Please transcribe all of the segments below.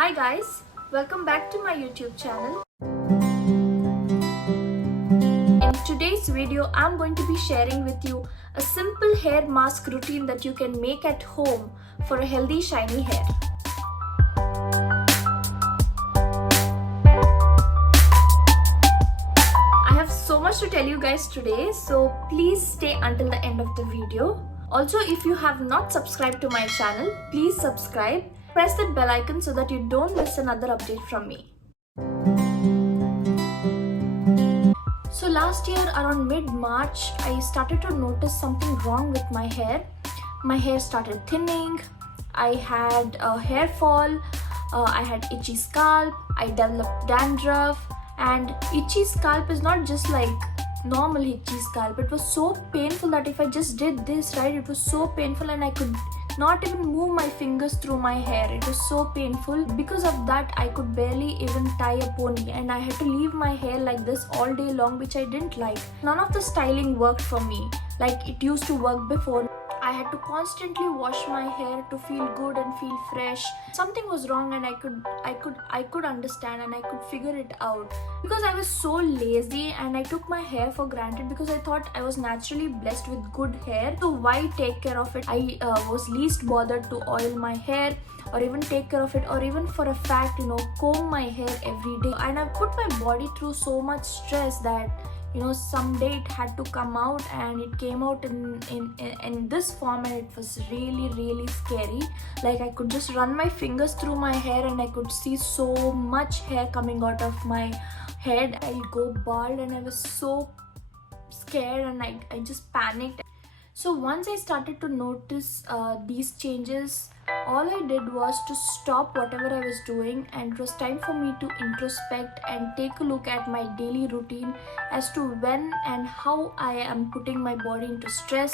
Hi guys, welcome back to my YouTube channel. In today's video, I'm going to be sharing with you a simple hair mask routine that you can make at home for a healthy, shiny hair. I have so much to tell you guys today, so please stay until the end of the video. Also, if you have not subscribed to my channel, please subscribe. Press that bell icon so that you don't miss another update from me. So last year around mid-March, I started to notice something wrong with my hair. My hair started thinning, I had hair fall, I had itchy scalp, I developed dandruff, and itchy scalp is not just like normal itchy scalp. It was so painful that if I just did this, right, it was so painful and I could not even move my fingers through my hair. It was so painful. Because of that, I could barely even tie a pony and I had to leave my hair like this all day long, which I didn't like. None of the styling worked for me like it used to work before. I had to constantly wash my hair to feel good and feel fresh. Something was wrong and I could understand and I could figure it out. Because I was so lazy and I took my hair for granted because I thought I was naturally blessed with good hair. So why take care of it? I was least bothered to oil my hair or even take care of it, or even for a fact, comb my hair every day. And I put my body through so much stress that someday it had to come out, and it came out in this form, and it was really scary. Like, I could just run my fingers through my hair and I could see so much hair coming out of my head. I'll go bald and I was so scared and I just panicked. So once I started to notice these changes, all I did was to stop whatever I was doing, and it was time for me to introspect and take a look at my daily routine as to when and how I am putting my body into stress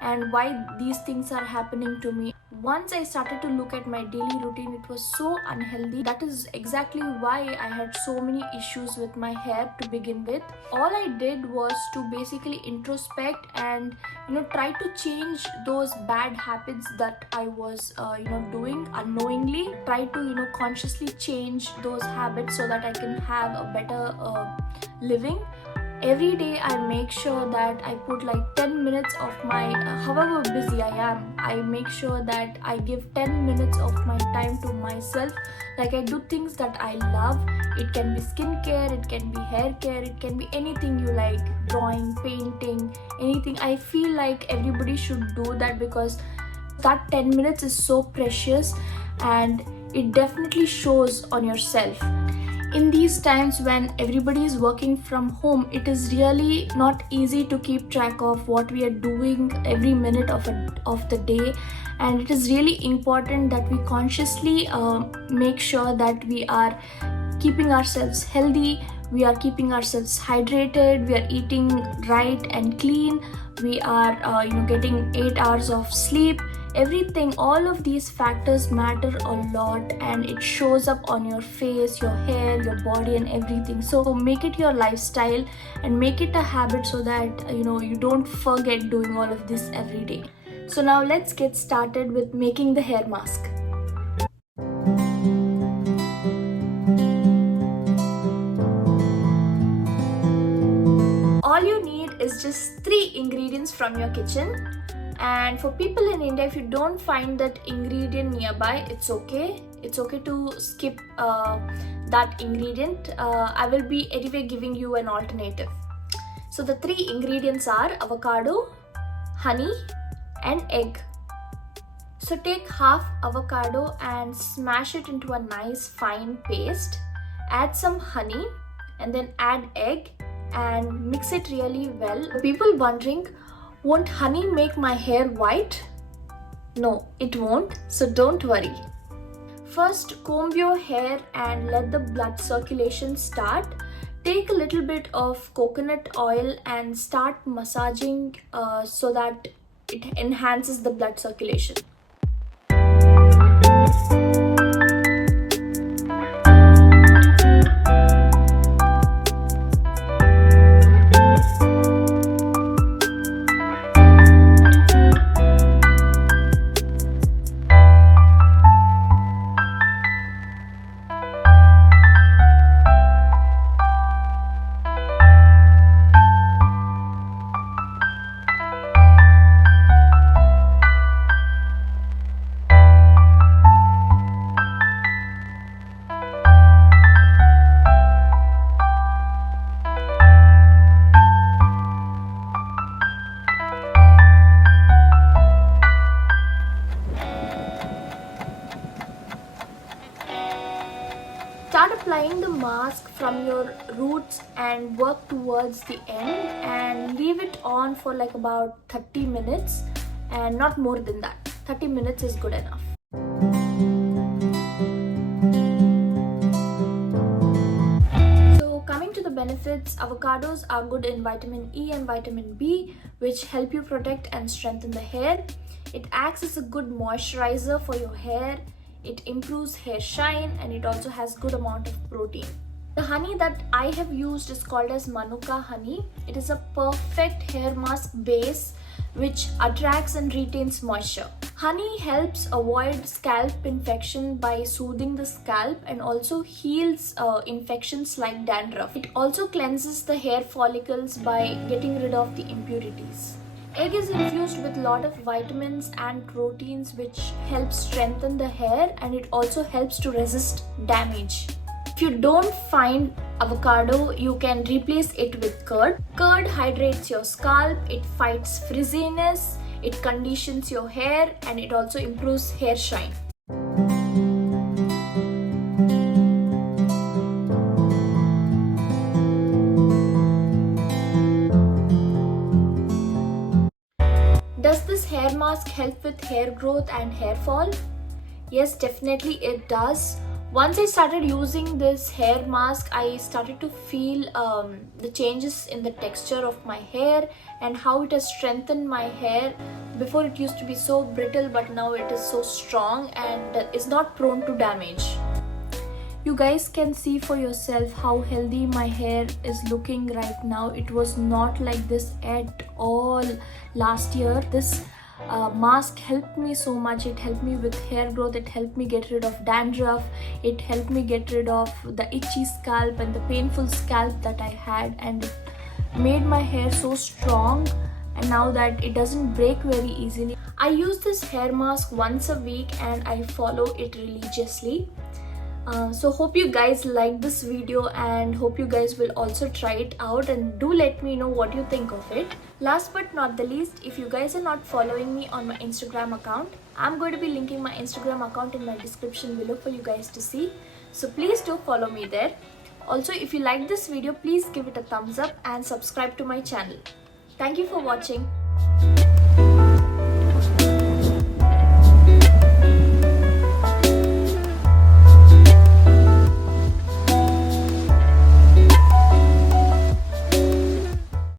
and why these things are happening to me. Once I started to look at my daily routine, it was so unhealthy. That is exactly why I had so many issues with my hair to begin with. All I did was to basically introspect and try to change those bad habits that I was doing unknowingly. Try to consciously change those habits so that I can have a better living. Every day I make sure that I put like 10 minutes of my, however busy I am, I make sure that I give 10 minutes of my time to myself. Like, I do things that I love. It can be skincare, it can be hair care, it can be anything you like, drawing, painting, anything. I feel like everybody should do that because that 10 minutes is so precious and it definitely shows on yourself. In these times when everybody is working from home, it is really not easy to keep track of what we are doing every minute of the day, and it is really important that we consciously make sure that we are keeping ourselves healthy, we are keeping ourselves hydrated, we are eating right and clean, we are getting 8 hours of sleep. Everything, all of these factors matter a lot, and it shows up on your face, your hair, your body and everything. So make it your lifestyle and make it a habit so that you don't forget doing all of this every day. So now let's get started with making the hair mask. All you need is just 3 ingredients from your kitchen. And for people in India, if you don't find that ingredient nearby, it's okay. It's okay to skip that ingredient. I will be anyway giving you an alternative. So the 3 ingredients are avocado, honey and egg. So take half avocado and smash it into a nice fine paste. Add some honey and then add egg and mix it really well. People wondering, won't honey make my hair white? No, it won't, so don't worry. First, comb your hair and let the blood circulation start. Take a little bit of coconut oil and start massaging so that it enhances the blood circulation. Start applying the mask from your roots and work towards the end, and leave it on for like about 30 minutes and not more than that. 30 minutes is good enough. So coming to the benefits, avocados are good in vitamin E and vitamin B, which help you protect and strengthen the hair. It acts as a good moisturizer for your hair. It improves hair shine, and it also has good amount of protein. The honey that I have used is called as Manukah Honey. It is a perfect hair mask base which attracts and retains moisture. Honey helps avoid scalp infection by soothing the scalp and also heals infections like dandruff. It also cleanses the hair follicles by getting rid of the impurities. Egg is infused with a lot of vitamins and proteins which help strengthen the hair, and it also helps to resist damage. If you don't find avocado, you can replace it with curd. Curd hydrates your scalp, it fights frizziness, it conditions your hair, and it also improves hair shine. Does this hair mask help with hair growth and hair fall? Yes, definitely it does. Once I started using this hair mask, I started to feel the changes in the texture of my hair and how it has strengthened my hair. Before it used to be so brittle, but now it is so strong and is not prone to damage. You guys can see for yourself how healthy my hair is looking right now. It was not like this at all last year. This mask helped me so much. It helped me with hair growth, it helped me get rid of dandruff, it helped me get rid of the itchy scalp and the painful scalp that I had, and it made my hair so strong, and now that it doesn't break very easily. I use this hair mask once a week and I follow it religiously. So hope you guys like this video, and hope you guys will also try it out, and do let me know what you think of it. Last but not the least, if you guys are not following me on my Instagram account, I'm going to be linking my Instagram account in my description below for you guys to see. So please do follow me there. Also, if you like this video, please give it a thumbs up and subscribe to my channel. Thank you for watching.